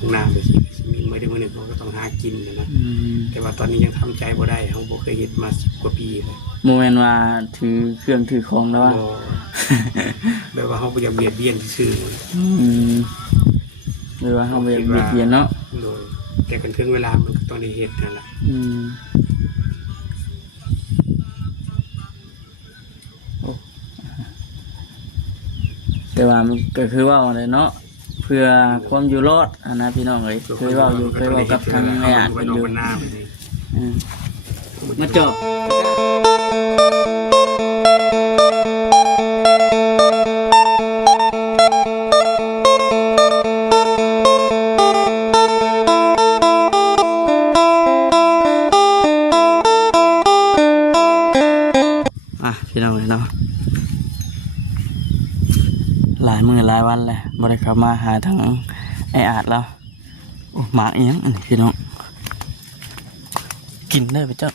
ห้องน้ำไปสิมีมื้อใดมื้อหนึ่งเขาก็ต้องหากินนะแต่ว่าตอนนี้ยังทำใจบ่ได้เขาบ่เคยเฮ็ดมา10 กว่าปีเลยโมเมนต์ว่าถือเครื่องถือของแล้วว่า แบบว่าเขาบ่อยากเบียดเบียนซื่อหรือว่าเขาเบียดเบียนเนาะโดยแต่กันถึงเวลามันก็ต้องได้เฮ็ดนั่นล่ะแต่ว่ามันก็คือว่าอะไรเนาะเพื่อความอยู่รอดนะพี่น้องเอ้ยเคยว่ากับทางแม่อาจเป็นอยู่มาจบพี่น้องเนาะหลายมื้อหลายวันเลยบ่ได้เข้ามาหาทางไออาจแล้วโอ้หมากอีหยังอันนี้พี่น้องกินได้ปะเจ้า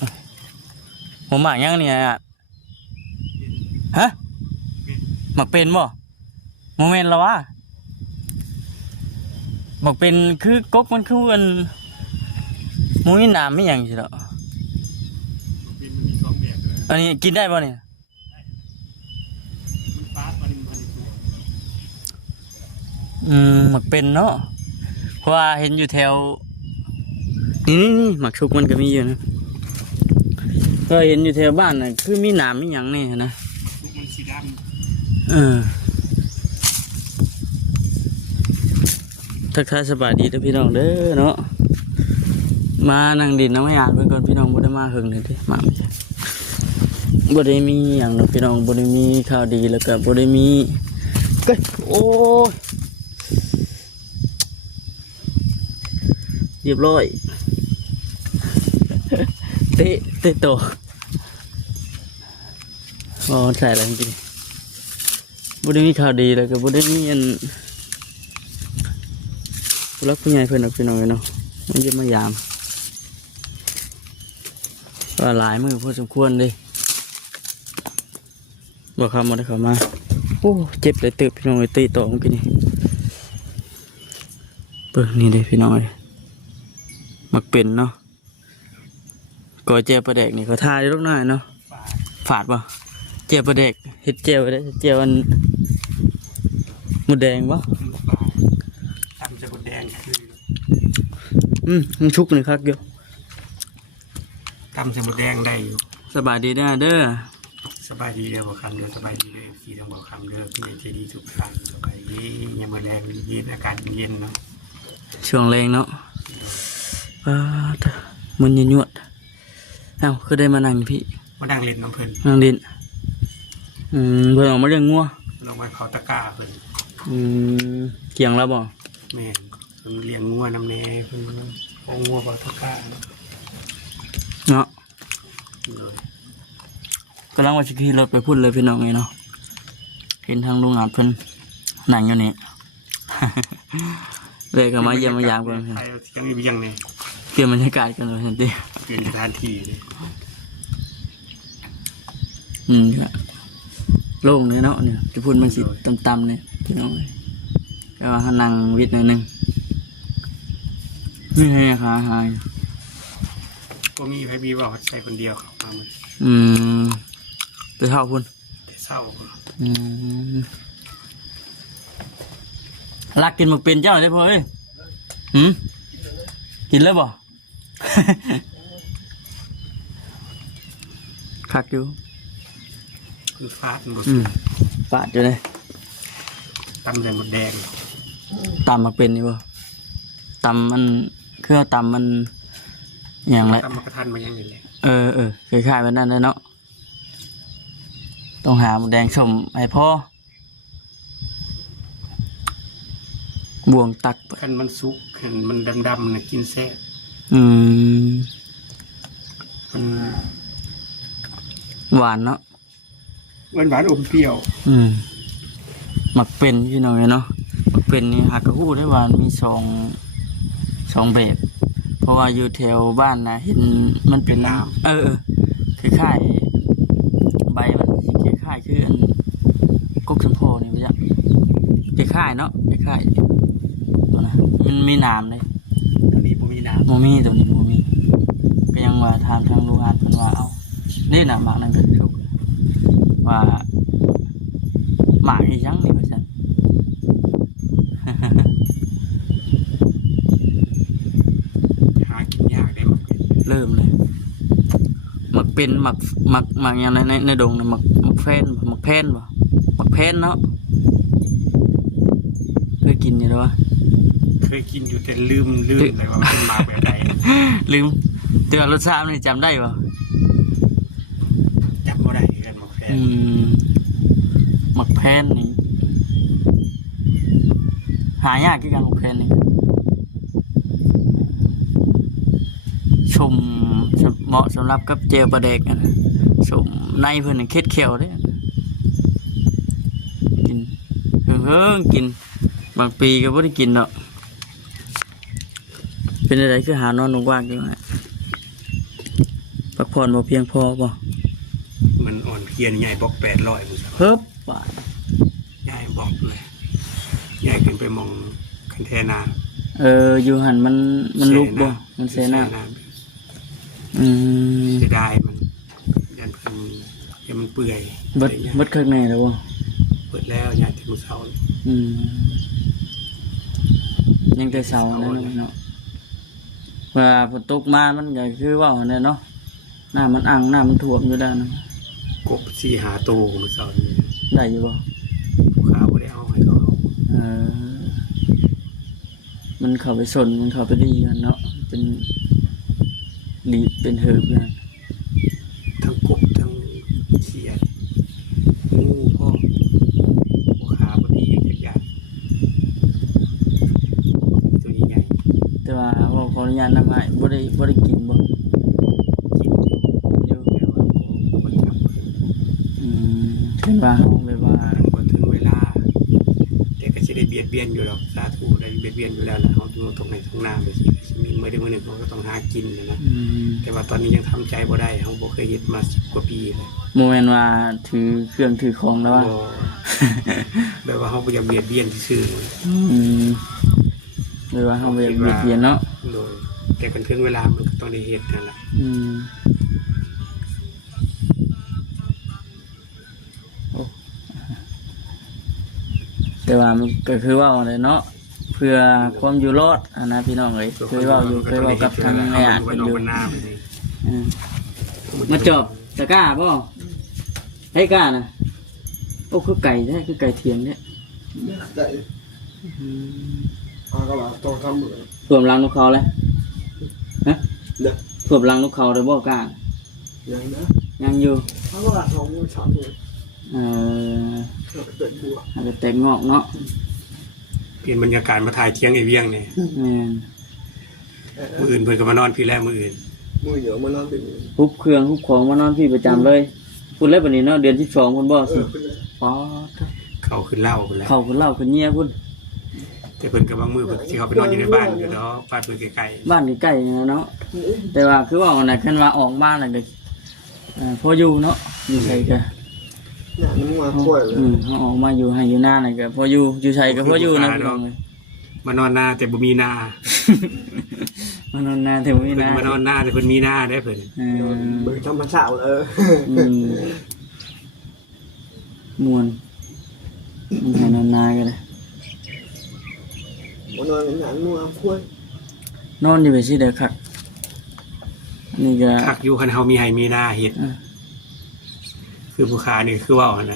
ผมหมากยังนี่ไออาจฮะหมากเป็นบ่โมเมนต์แล้ววะหมากเป็นคือกบมันคืออันมุ้ยน้ำไม่ยังสิเนาะอันนี้กินได้ป่ะเนี่ยหมักเป็นเนาะเพราะว่าเห็นอยู่แถวนี่หมักชุกมันก็มีอยู่นะก็เห็นอยู่แถวบ้านน่ะคือมีหนามมีหยังนี่นะมันสีดำทักทายสบายดีนะพี่น้องเด้อเนาะมานั่งดินน้ำให้อ่านเพื่อนก่อนพี่น้องบ่ได้มาหึงเลยดิมาไม่ใช่บ่ได้มีอย่างนะพี่น้องบ่ได้มีข่าวดีแล้วก็บ่ได้มีก็โอ้เรียบร้อยเตะโตอ๋อใส่อะไรจริงบุได้มีข่าวดีแล้วก็บุได้มีอันผู้รักผู้ใหญ่เพื่อนพี่น้องเนาะมันเยอะมายามก็หลายมือพอสมควรเลยบอกคำมาได้เข้ามาโอ้เจ็บเลยตื่นพี่น้องเลยตีโตเมื่อกี้นี่เปิดนี่เลยพี่น้องเลยมักเป็นเนาะก่อเจียวปลาแดกนี่เขาทาได้ลูกหน้าเนาะฝาดป่ะเจียวปลาแดกเห็ดเจียวได้เจียวอันหมูแดงป่ะตำจะหมูแดงคือมันชุกเลยครับเกี่ยวตำจะหมูแดงได้อยู่สบายดีนะเด้อสบายดีเด้อบอกคำเด้อสบายดีเด้อพี่ต้องบอกคำเด้อพี่ใจดีทุกท่านสบายดียังมาแดงเย็นอากาศเย็นเนาะช่วงแรงเนาะมันยั่วเอ้าคือได้มานั่งพี่มานั่งเล่นน้ำเพลินนั่งเล่นเพื่อนออกมาเรื่องงัวลงมาเผาตะกร้าเพลินเกี่ยงแล้วบ่แม่เลี้ยงงัวน้ำเนยเพิ่นเอางัวเผาตะกร้าเนาะกำลังว่าจะขี่รถไปพูดเลยพี่น้องไงเนาะเห็นทางลุงอาจเพิ่นนั่งอยู่นี่เลยก็มาเยี่ยมมายามกันยังมียังเนี่ยเปลี่ยนบรรยากาศกันเลยทันทีเปลี่ยนสถานที่เลยโล่งเลยเนาะเนี่ยจะพูดมันสิต่ำๆเนี่ยพี่น้องเลยก็ว่านั่งวิทย์หน่อยนึงไม่ให้ขาหายก็มีใครมีบอกใส่คนเดียวเขามาแต่เท่าพุ่นแต่เศร้ารักกินหมึกเป็นเจ้าได้พอเอ้ยกินแล้วบ่คักอยู่คือฟาดหมดฟาดอยู่เลยตำใส่หมดแดงตำหมึกเป็นนี่บ่ตำมันเครื่องตำมันอย่างไรตำมากระทันมาอย่างนี้เลยคล้ายๆแบบนั้นเลยเนาะต้องหาหมูแดงสมให้พ่อบวงตักขันมันสุกขันมันดำๆนะกินแซ่มันหวานเนาะหวานอมเปรี้ยวหมักเป็นพี่น้องเนาะหมักเป็นนี่หักกระหู้ได้หวานมีสองแบบเพราะว่าอยู่แถวบ้านนะเห็นมันเป็นน้ำคล้ายๆใบมันคล้ายๆคืออันกกสมโพนี่ไม่ใช่คล้ายๆเนาะคล้ายๆ ตัวนะมันมีน้ำเลย ตัวนี้บ่มีน้ บ่มีตัวนี้บ่มีก็ยังว่าถามทางโรงงานเพิ่นว่าเอานี่น่ะหมากนั่นก็สุกว่าหมากอีหยังนี่ว่าซั่น ำหากินยากได้มาเป็น เริ่มเลยหมักเป็นหมักอย่างในดงนะหมักแฟนหมักแพนบ่หมักแพนเนาะเคยกินอยู่แล้ววะ เคยกินอยู่แต่ลืมเลยว่ามันเป็นหมากแบบใด ลืมแต่ว่ารสชาตินี่จำได้บ่ จำบ่ได้คือกันหมากแฟน หมักแพนนี่หายากคือกันหมักแพนนี่ชมเหมาะสำหรับกับเจลปลาแดกนะชมในเพิ่นนี่เค็ดเขียวเด้กินเฮิงกินบางปีก็บ่ได้กินดอกเป็นอะไรคือหานอนว่างๆอยู่ฮะพักผ่อนบ่เพียงพอบ่ มันอ่อนเพลียใหญ่บอก800มื้อ เฮิบบ่า ใหญ่บอกเลยใหญ่ขึ้นไปมองคันแทนา อยู่หันมันลุกบ่มันเสนาอืม เสียดายมันยันเพิ่นยันมันเปื่อย เบิดข้างในแล้วบ่ เปิดแล้วใหญ่ที่มื้อเช้า อืมยังแต่เช้านั่นเนาะเวลาฝนตกมามันก็คือว่าหั่นแหละเนาะน้ามันอังน้ามันท่วมอยู่ด้านนั้น กบ4-5ตัวมื้อเช้านี้ ได้อยู่บ่ ลูกค้าบ่ได้เอาให้เขาเอา เออมันเข้าไปสนมันเข้าไปดีกันเนาะเป็นหลีเป็นเหิบนะ ทั้งกบทั้งเขียดงูพ่อลูกค้าบ่ดีอย่างจักอย่างตัวใหญ่ แต่ว่าว่าขออนุญาตนำให้บ่ได้กินบ่ กินอยู่ อยู่ แต่ว่าบ่จับเพิ่น เห็นว่าเฮาแบบว่า บ่ถึงเวลาแต่ก็สิได้เบียดเบียนอยู่ดอกสาธุได้เบียดเบียนอยู่แล้วนะเฮาอยู่ตรงไหนตรงหน้าไปสิมีมื้อใดมื้อหนึ่งเราก็ต้องหากินนะ แต่ว่าตอนนี้ยังทำใจบ่ได้เฮาบ่เคยเฮ็ดมา10กว่าปีเลย โมเมนต์ว่าถือเครื่องถือของแล้วว่า บ่แบบว่าเฮาบ่อยากเบียดเบียนซื่อ เลยว่าเฮาบ่อยากเบียดเบียนเนาะ ๆโดยแต่กันถึงเวลามันก็ต้องได้เฮ็ดนั่นล่ะ โอ้แต่ว่ามันก็คือว่าอะไรเนาะเพื่อความอยู่รอดนะพี่น้องเอ้ยเคยเว้ากับทางแม่อ่านเป็นอยู่ หน้าไปนี่ มาจอบตะกร้าบ่ให้กล้านะโอ้คือไก่แท้คือไก่เถียงเนี่ย ได้ก็ว่าต้องทำมือ ถ่วมรังนกเขาเลยฮะ เด้อ ถ่วมรังนกเขาเลยบ่กล้า อย่างนะ ยังอยู่ เพราะว่าสองมือสามมือ เอ่อ เป็นบัว อาจจะแตกงอกเนาะ เปลี่ยนบรรยากาศมาถ่ายเที่ยงไอ้เวียงนี่ แม่น มื้ออื่นเพิ่นก็มานอนพี่แล้วมื้ออื่น มือเหนียวมันนอนเป็น ฮุบเครื่องฮุบของมานอนพี่ประจำเลยพูดเลยบัดนี้เนาะเดือน12พุ่นบ่สิ เป็น ป๊อด เขาขึ้นเหล้าพุ่นแล้ว เข้าขึ้นเหล้าขึ้นเงียพุ่น แต่เพิ่นก็บางมื้อเพิ่นสิเข้าไปนอนอยู่ในบ้านอยู่ดอกบ้านเพิ่นใกล้ บ้านใกล้ๆนะเนาะแต่ว่าคือว่าอันน่ะคันว่าออกบ้านน่ะก็พออยู่เนาะอยู่ไสก็ เนี่ยมันมาป่วยเลย เขาออกมาอยู่ให้อยู่หน้าน่ะก็พออยู่ไสก็พออยู่นะพี่น้องเอ้ย ๆมานอนนาแต่บ่มีนา มานอนนาแต่บ่มี เพิ่น นา มานอนนาแต่เพิ่นมีนาได้เพิ่น เบิกธรรมชาติเลย มวนให้นอนนาก็ได้ มันนอนอย่างนั้นมือป่วย นอนอยู่ไปสิเด้อคักนี่ก็ คักอยู่คันเฮามีให้มีนาเฮ็ด อ่ะ คือผู้ค้านี่คือว่าอันไหน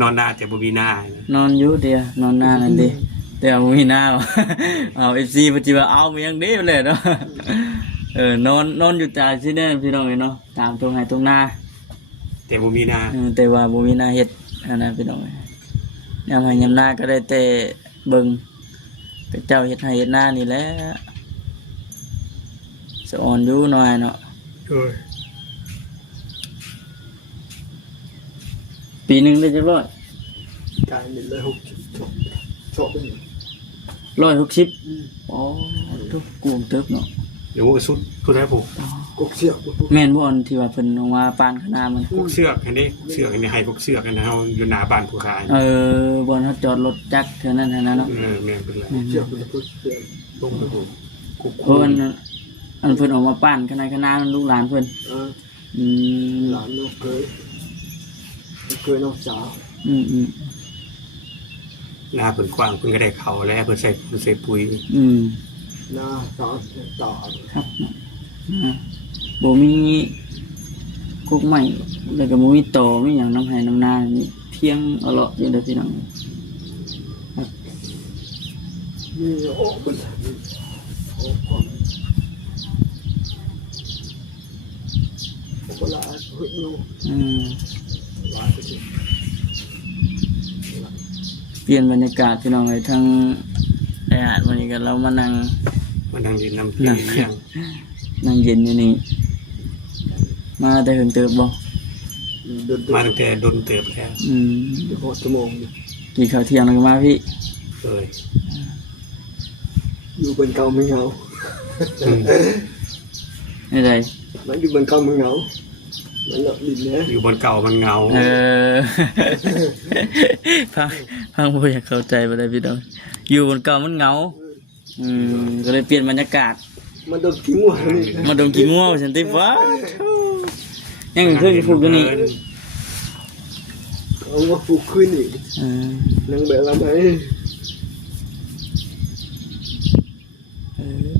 นอนนาแต่บ่มีนานะ นอนอยู่เดียวนอนนานั่นเด้แต่ว่าบ่มีนาหรอก เอา FC ปัจจุบันเอามายังดีไปเลยเนาะ นอนอยู่ตาสิเด้อพี่น้องเอ้ยเนาะตามตรงให้ตรงนา แต่บ่มีนา แต่ว่าบ่มีหน้าเฮ็ดอันนั้นพี่น้องยามให้ยามหน้าก็ได้แต่เบิ่งแต่เจ้าเฮ็ดให้เฮ็ดหน้านี่แหละสะอ่อนอยู่หน่อยเนาะ โอ้ย ปีหนึงได้จักร้อย กายเป็นเลยชอบเป็น 160อ๋อทุกกวงเติบเนาะ แ ดี๋ยวว่าสุดสุดท้ายผม กกเสียบ แม่นบ่อนที่ว่าเพิ่นเอามาปานขนาดมัน พวกเชือกอันนี้เชือกอันนี้ให้พวกเชือกกันนะเฮาอยู่หน้าบ้านผู้ขาย บ่อนเขาจอดรถจักรเท่านั้นเนาะ แม่นเป็นไร เสียบเป็นพุทธเสียบ ลงไปผมกุ๊ก เพราะอันเพิ่นออกมาปั้นขนาดมันลูกหลานเพิ่น อืม หลานน้องเคยน้องสาว อืม หน้าเพิ่นกว้างเพิ่นก็ได้เข้าแล้วเพิ่นใส่ปุ๋ย หน้าสาวต่อ ครับบ่มีกุ๊กใหม่แล้วก็บ่มีโตมีหยังน้ำให้น้ำนานี่เพียงเอาเลาะอยู่เด้อพี่น้อง มีโอ้เป็นโอ้ความโอ้ละหึ่งลูก หลายไปสิ เปลี่ยนบรรยากาศพี่น้องเลยทั้งแอดวันนี้ก็เรามานั่ง มันดังดินน้ำเลี้ยง นั่งเย็นอยู่นี่มาแต่เหิงเติบบ่ เดิน มาตั้งแต่ดนเติบแล้ว เดี๋ยวชั่วโมง กินข้าวเที่ยงแล้วก็มาพี่ เลย อยู่บนเก่าไม่เหงา ไม่ได้ มันอยู่บนเก่าไม่เหงามันหลับดินเนี่ย อยู่บนเก่ามันเงา พังบ่อยากเข้าใจบ่ได้พี่น้องอยู่บนเก่ามันเหงาก็เลยเปลี่ยนบรรยากาศ มันโดนขี้งัวนี่ มาดมขี้งัวฉันติว้ายังเพิ่งพูดกันนี่ เอามาปลูกขึ้นอีกนั่งแบบละไหม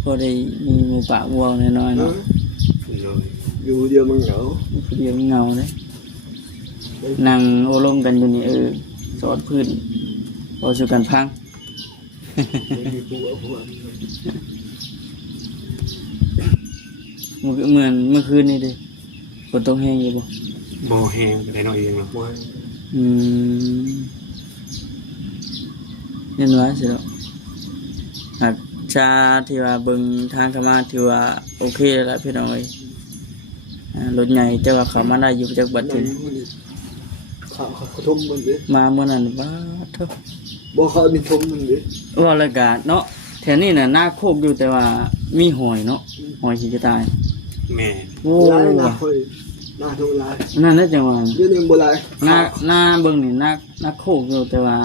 พอได้มีหมู่ป่าวัวแน่นอนเนาะ เลย อยู่เดียวมันเหงา ผู้เดียวเหงาเลยนั่งโอลมกันอยู่นี่สอดพื้นพอสู่กันพัง ไม่มีผัวผัว เหมือนเมื่อคืนนี่ดิฝนตกแห้งอยู่บ่ บ่แห้งได้น้อยเองเนาะ ผัว เห็นว่าสิเนาะหากชาที่ว่าเบิ่งทางเข้ามาถือว่าโอเคแล้วล่ะพี่น้องเอ้ยรถใหญ่แต่ว่าเขามาได้อยู่จากบัด นั่ ถึ ง ง นี่เขาทุ่มมันดิ มาเมื่อนั้นว้าเถอะ บอกเขาดิทุ่มมันดิ ว่าแล้วก็เนาะแถวนี้น่ะหน้าโคกอยู่แต่ว่ามีหอยเนาะหอยสิจะตาย แม่ โอ้ ร้ายหน้าคอยหน้าทุ่งร้าย นั่นน่ะจังหวะ เดี๋ยวนี้โบราณ หน้าเบิ่งนี่หน้าโคกอยู่แต่ว่า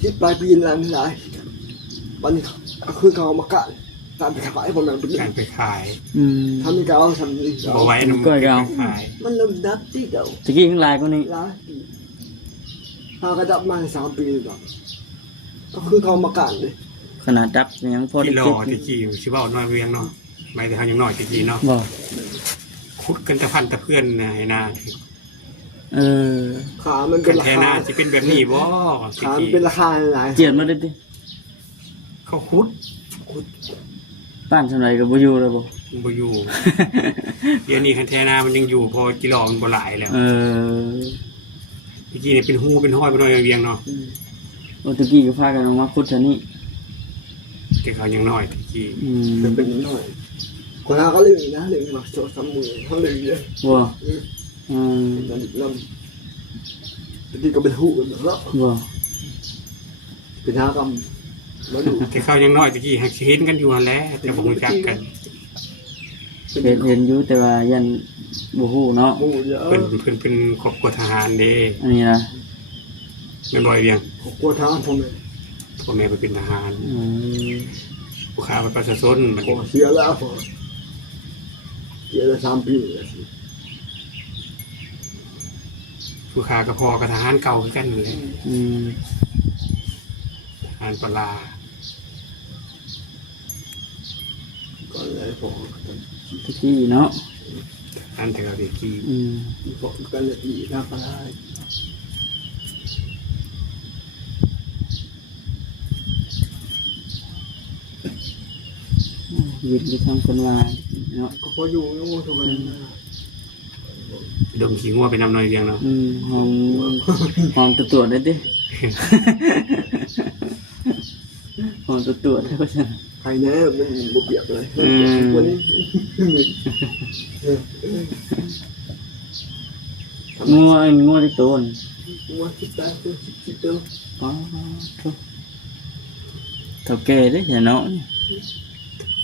คิดปลายปีนแล้วไม่ร้ายวันนี้คือเขามากะตามไปขายผมนั่งเป็น การไปขาย ทำนี่ก็เอาทำนี่ เอาไว้น้ำขาย มันเริ่มดับที่เดียว ตะกี้ข้างลายก็นี่ ร้ายถ้ากระดับมา3 ปีก่อนก็คือเขามากะเลย ขนาดดับยังพอได้ ที่รอ เก็บ ตะกี้สิว่าน้อยเวียงเนาะไม่แต่เฮายังน้อยตะกี้เนาะ บ่ คุดกันตะพันตะเพื่อนนะให้หน้า ขามันเป็ กัน น รา แท้ห คา น้าสิเป็นแบบนี้บ่ตะ ขามัน กี้ เป็นราคาหลาย เจียดมาได้ดิ เขาคุด ป้านสำไรก็บ่อยู่แล้วบ่ มันบ่อยู่ เดี๋ยวนี้คันแท้หน้ามันยังอยู่พอจิรอมันบ่หลายแล้ว ตะกี้นี่เป็นหูเป็นห้อยเป็นน้อยเวียงเนาะ โอตะกี้ก็พากันออกมาขุดแถวนี้ แต่เขายังน้อยตะกี้ เป็นหน่อยคนเราก็เลยนะเลยมาโชว์3 มือเขาเลยเยอะ บ่ นั่นลำที่ก็เป็นหูกันแล้ว บ่ เป็นหากรรมมาดู แต่เขายังน้อยตะกี้หักสิเห็นกันอยู่หั่นแหละแต่บ่รู้จักกัน เห็นอยู่แต่ว่ายันบ่ฮู้เนาะ หมูเยอะ เพิ่นเป็นครอบครัวทหารเด้ อันนี้นะ แม่นบ่อยเวียง กลัวท้ามผมเลย พ่อแม่ไปเป็นทหารผู้ค้าไปประชาชนมัน พอเสียแล้วพอเสียแล้ว3 ปี ผู้ค้าก็พอกับทหารเก่าคือกันนั่นแหละทหารปลา ก็เลยพอ ตะกี้เนาะ ทหารแต่ละตะกี้ พอกันเลยอีกน่าปลา ยืนอยู่ทางคนว่าเนาะ ก็พออยู่นู่นทุกคน ดมขี้งัวไปนำน้อยเวียงเนาะ ห้องตรวจได้ดิ ห้องตรวจได้ป่ะจ๊ะ ใครแน่มันบุบเบียบเลยวันนี้ งัวที่ตัวนี่ ว่าคิดได้ตัวคิดเดียว อ๋อเท่าแก่เด้อเนาะ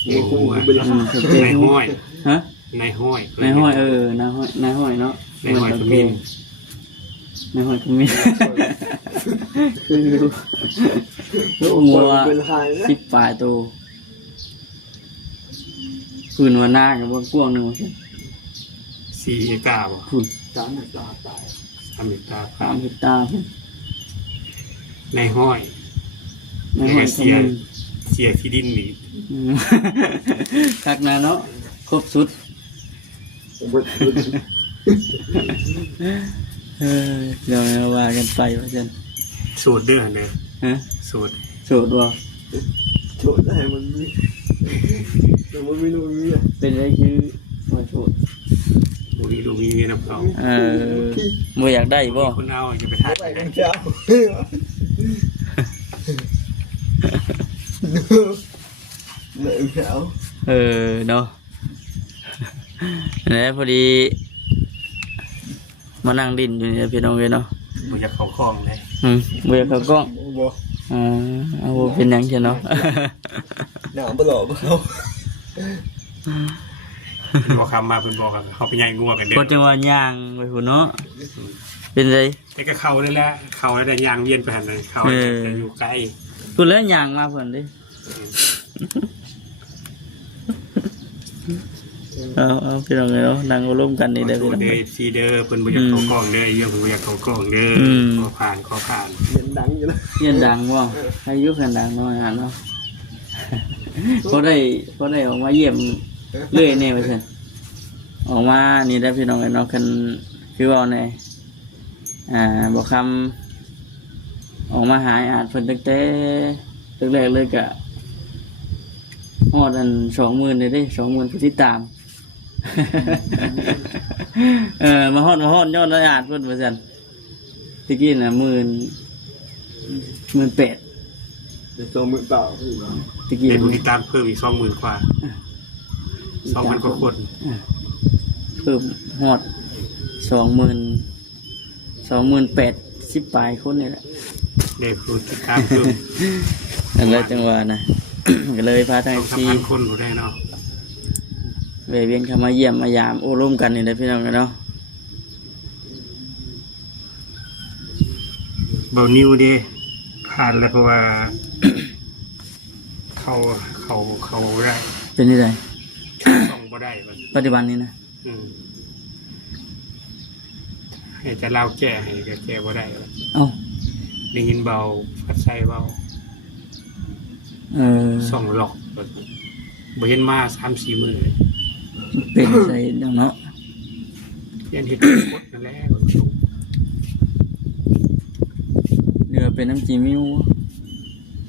หัวคู่เป็น ในห้อย ฮะ ในห้อย นายห้อยนายห้อยเนาะ ในห้อยขมิ้น นายห้อยขมิ้นคือลูกงัว เป็นหายนะ สิบปลายตัวคืนวันหน้ากับว่ากว้างหนึ่ง 4 เฮกตาร์บ่ คุณ สามตาตาย 3 เฮกตาร์ 3 เฮกตาร์พุ่น ในห้อย นายห้อยขมิ้น เสียที่ดินนี่ คักนะเนาะครบสุด ผมเป็น เดี๋ยวว่ากันไปว่าจัน สูตรเด้อเด้อ ฮะ สูตร โสดบ่ โฉดได้มันมีมันไม่รู้มี เป็นอะไรคือว่าโสด บ่มีลูกมีเมียนำเขา บ่อยากได้บ่ คนเอาอย่าไปทา ไป ได้ กันเช้าเหนื่อยเช้า เนาะแล้วพอดีมานั่งดินอยู่เนี่ยพี่น้องเว้ยเนาะ บ่อยากเข้าคลองเลย บ่อยากเข้ากล้อง บ่ เอาบ่เป็นหยังจ้ะเนาะ หนาวบ่หล่อบ่เขา บ่คำมาเพิ่นบอกว่าเขาไปใหญ่งัวกันเด้ ก็ อ จังว่าย่างไปพุ่นเนาะเป็นไร แต่ก็เข้าได้แล้วเข้าได้ย่างเวียนไปหั่นเลยเข้าจะอยู่ใกล้ พุ่นแล้วย่างมาเพิ่นดิเอาพี่น้องเอ้ยเนาะนั่งร่วมกันนี่เด้อพี่น้อง เด้อซีเด้อเพิ่นบ่อยากเข้ากล้องเด้อเรื่องเพิ่นบ่อยากเข้ากล้องเด้อขอผ่าน เห็นดังอยู่นะ เสียงดังบ่อายุคันดังน้อยหั่นเนาะก็ได้ออกมาเยี่ยมเรื่อยแน่ว่าซั่นออกมานี่ได้อพี่น้องเอ้ยเนาะคันคือว่าแน่บ่คำออกมาหาอาจเพิ่นตั้งแต่แรกๆเลยก็ฮอดอัน 20,000ได้เด้ 20,000 ผู้ติดตาม มาฮอดยอดอาจเพิ่นว่าซั่นตะกี้น่ะ18,000 เดี๋ยวมือเปล่า ตะกี้ ได้ผู้ติดตามเพิ่มอีก 20,000 กว่า 2,000 กว่าคน เพิ่มฮอด 28,000 ปลายคนนี่แหละ ได้ผู้ติดตามเพิ่ม นั่นเลยจังหวะนะ ก็เลยพาทางซี 2,000 คนบ่ได้เนาะ เวียนเข้ามาเยี่ยมมายามโอ้ร่วมกันนี่แหละพี่น้องกันเนาะ เบานิวเด้ผ่านแล้วเพราะว่า เขาบ่ได้ เป็นยังไง ต้องบ่ได้บัด ปัจจุบันนี้นะ อืมให้จะเล่าแก้ให้ก็แก้บ่ได้บัด เอ้า ได้ยินเบาฟัดใส่เบา ส่องหลอกบ่เห็นมา 3-4 มื้อเลย เป็นใส่ดังเนาะ เรียนเฮ็ดกดนั่นแหละ เรือเป็นน้ำจีมิว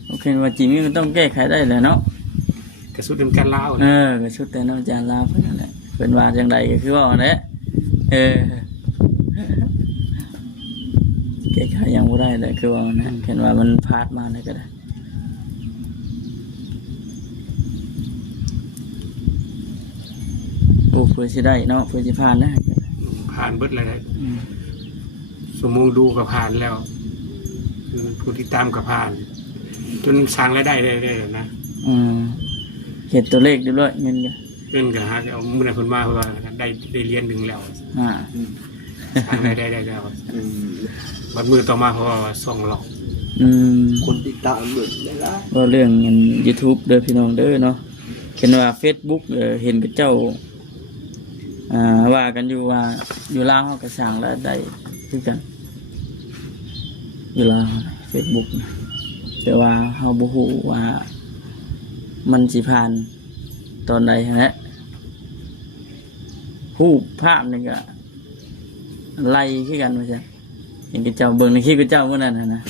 โอเคว่าจีมิวต้องแก้ไขได้แหละเนาะ กระสุดนำกันลาว ก็ชุดแต่น้ำจานลาเพิ่นนั่นแหละเพิ่นว่าจังใดก็คือว่าแหละแก้ไขยังบ่ได้เลยคือว่านะเห็นว่ามันพลาดมาเลยก็ได้โอ้เพื่อสิได้เนาะเพื่อสิผ่านนะ ผ่านเบิดเลยสมมุติดูก็ผ่านแล้วผู้ที่ตามก็ผ่าน จนสร้างรายได้ได้แล้วนะ เห็นตัวเลขด้วยเงินกัน เงินก็หาเอามื้อนั้นเพิ่นมาเพราะว่าได้เรียนหนึงแล้ว สร้างรายได้ได้แล้วบัดมือต่อมาเพราะว่าส่องหลอก คนติดตามเหมือนได้ละ ก็เรื่องเงิน YouTube เด้อพี่น้องเด้อเนาะเห็นว่า Facebook เห็นกับเจ้าว่ากันอยู่ว่าอยู่ลาวเฮาก็สร้างรายได้คือกันอยู่ลาว Facebook นะแต่ว่าเฮาบ่ฮู้ว่ามันสิผ่านตอนใดแหละรูปภาพนี่ก็ไล่คือกันว่าซั่นเห็นกับเจ้าเบิ่งในคลิปกับเจ้าเมื่อนั้นน่ะนะ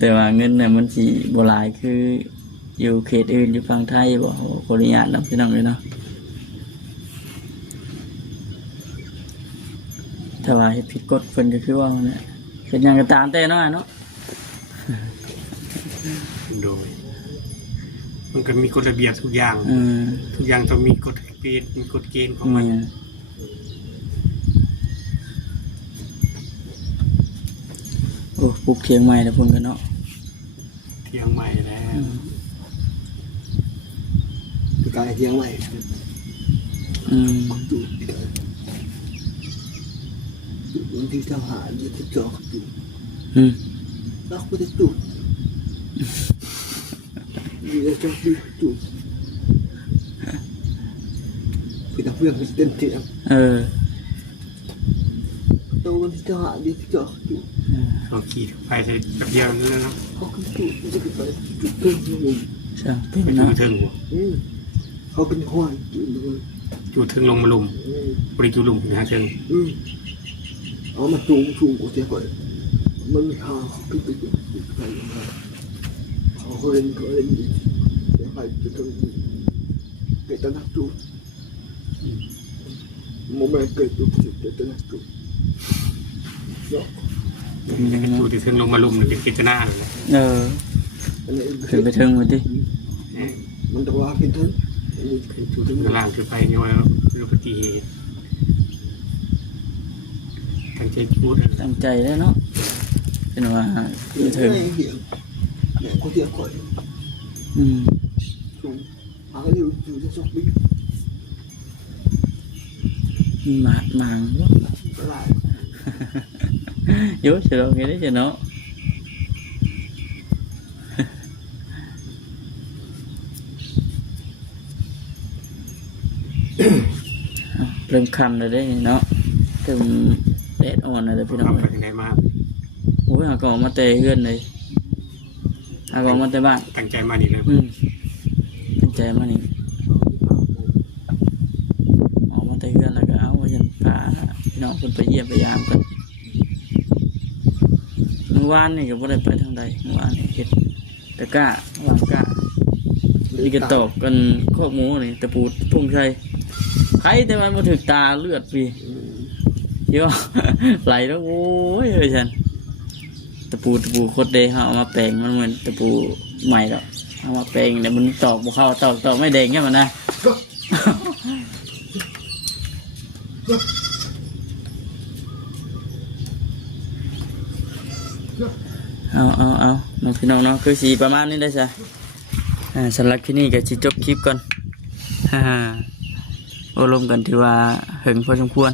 แต่ว่าเงินเนี่ยมันสิบ่หลายคืออยู่เขตอื่นอยู่ฝั่งไทยบ่ขออนุญาตนำพี่น้องเลยเนาะถ้าว่าเฮ็ดผิดกฎเพิ่นก็คือว่าเนี่ยเป็นหยังก็ตามแต่เนาะ โดยมันก็มีกฎระเบียบทุกอย่าง ทุกอย่างต้องมีกฎเกณฑ์มีกฎเกณฑ์ของมัน โอ้ปลูกเทียงใหม่แล้วพุ่นกันเนาะ เที่ยงใหม่แล้ว กายเที่ยงไว้จุดวันที่เจ้าหาเนี่ยที่จอจุดแล้วก็จะจุดมีอะไรจะจุดคือนักเรียนเป็นเต็มที่ตัววันที่เจ้าหาเนี่ยที่จอจุดเขาขี่ไปใส่กับเดียวนั่นแล้วเนาะเขาคือจุดจะไปจุดเพิ่มลงใช่เป็น ไป เนาะ จุดถึงหัว เขาเป็นควายจุดเลย จุดถึงลงมาลุมบริจุลุมถึงหาถึงเอามาจูงกูเสียก่อนมันมีหาเขาขึ้นไปจุดไปมาเขาเล่นเดี๋ยวไปจุดถึงเกิดตนักจุดโมเมนต์เกิดจุดเกิดตนักจุดเนาะจุดถึงลงมาลุมเป็นกิจนาเลยขึ้นไปถึงมันดิมันจะว่าเป็นถึงจุดถึงล่างขึ้นไปนี่ว่าอุบัติเหตุตั้งใจพูดตั้งใจแล้วเนาะเป็นว่าอยู่ถึงเนี่ยกูเสียก่อนถูกหาอยู่จะชอบบิ๊กมางเยอะเชียวไงได้เชียวเนาะเริ่มคำเลยได้เนาะเริ่มแดดอ่อนเลยพี่น้องเป็นยังไงมากโอ้ยหากองมาเตะเฮือนเลยหากองมาเตะบ้านตั้งใจมาดีเลยตั้งใจมานี่ออกมาเตะเฮือนแล้วก็เอาไว้ยันพาพี่น้องคนไปเยี่ยมไปยามกันเมื่อวานนี่ก็ไม่ได้ไปทางใดเมื่อวานนี่เห็ดตะก้าวางก้ามีกระตอกกันข้อหมูนี่ตะปูพุ่งใช่ใครแต่มันมาถึงตาเลือดพี่เยอะไหลแล้วโอ้ยเลยฉันตะปูโคตรเดย์เอามาแปลงมันเหมือนตะปูใหม่แล้วเอามาแปลงแต่มันตอกบุเข้าตอกไม่แดงแค่มันนะเอาน้องพี่น้องเนาะคือสีประมาณนี้ได้ใช่สำหรับที่นี่ก็จะจบคลิปก่อนอารมณ์กันถือว่าหึงพอสมควร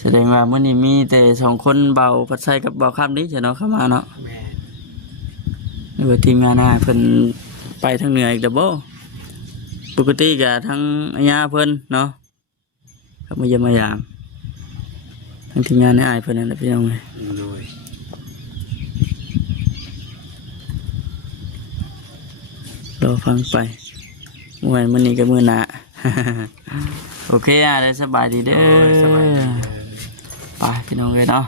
แสดงว่าเมื่อนี้มีแต่สองคนเบาพัดไส้กับเบาข้ามนี้เนาะเข้ามาเนาะทีมงานน่ะเพิ่นไปทางเหนืออีกเด้อบ่ปกติก็ทั้งอาญาเพิ่นเนาะครับมาเยี่ยมมายามทั้งทีมงานนี่อายเพิ่นนั่นแหละพี่น้องเอ้ยรอฟังไปเมื่อนี้ก็มื้อหน้าโอเคได้สบายดีเด้อไปพี่น้องเลยเนาะ